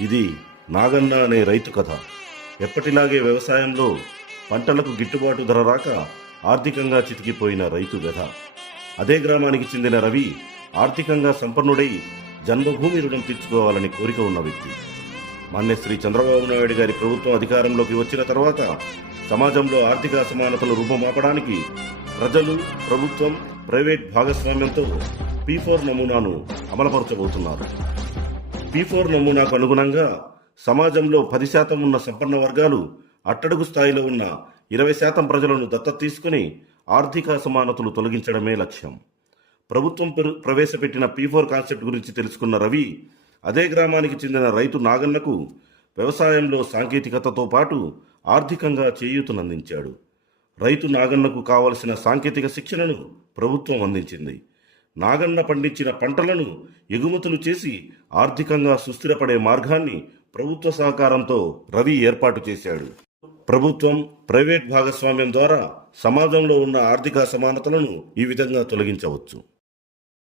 ఇది నాగన్న అనే రైతు కథ. ఎప్పటిలాగే వ్యవసాయంలో పంటలకు గిట్టుబాటు ధర రాక ఆర్థికంగా చితికిపోయిన రైతు వ్యధ. అదే గ్రామానికి చెందిన రవి ఆర్థికంగా సంపన్నుడై జన్మభూమి రుణం తీర్చుకోవాలని కోరిక ఉన్న వ్యక్తి. మాన్యశ్రీ చంద్రబాబు నాయుడు గారి ప్రభుత్వం అధికారంలోకి వచ్చిన తర్వాత సమాజంలో ఆర్థిక అసమానతలు రూపుమాపడానికి ప్రజలు, ప్రభుత్వం, ప్రైవేట్ భాగస్వామ్యంతో P4 నమూనాను అమలుపరచబోతున్నారు. P4 నమూనాకు అనుగుణంగా సమాజంలో 10% ఉన్న సంపన్న వర్గాలు అట్టడుగు స్థాయిలో ఉన్న 20% ప్రజలను దత్తత తీసుకుని ఆర్థిక అసమానతలు తొలగించడమే లక్ష్యం. ప్రభుత్వం ప్రవేశపెట్టిన P4 కాన్సెప్ట్ గురించి తెలుసుకున్న రవి అదే గ్రామానికి చెందిన రైతు నాగన్నకు వ్యవసాయంలో సాంకేతికతతో పాటు ఆర్థికంగా చేయూతనందించాడు. రైతు నాగన్నకు కావలసిన సాంకేతిక శిక్షణను ప్రభుత్వం అందించింది. నాగన్న పండించిన పంటలను ఎగుమతులు చేసి ఆర్థికంగా సుస్థిరపడే మార్గాన్ని ప్రభుత్వ సహకారంతో రవి ఏర్పాటు చేశాడు. ప్రభుత్వం, ప్రైవేట్ భాగస్వామ్యం ద్వారా సమాజంలో ఉన్న ఆర్థిక అసమానతలను ఈ విధంగా తొలగించవచ్చు.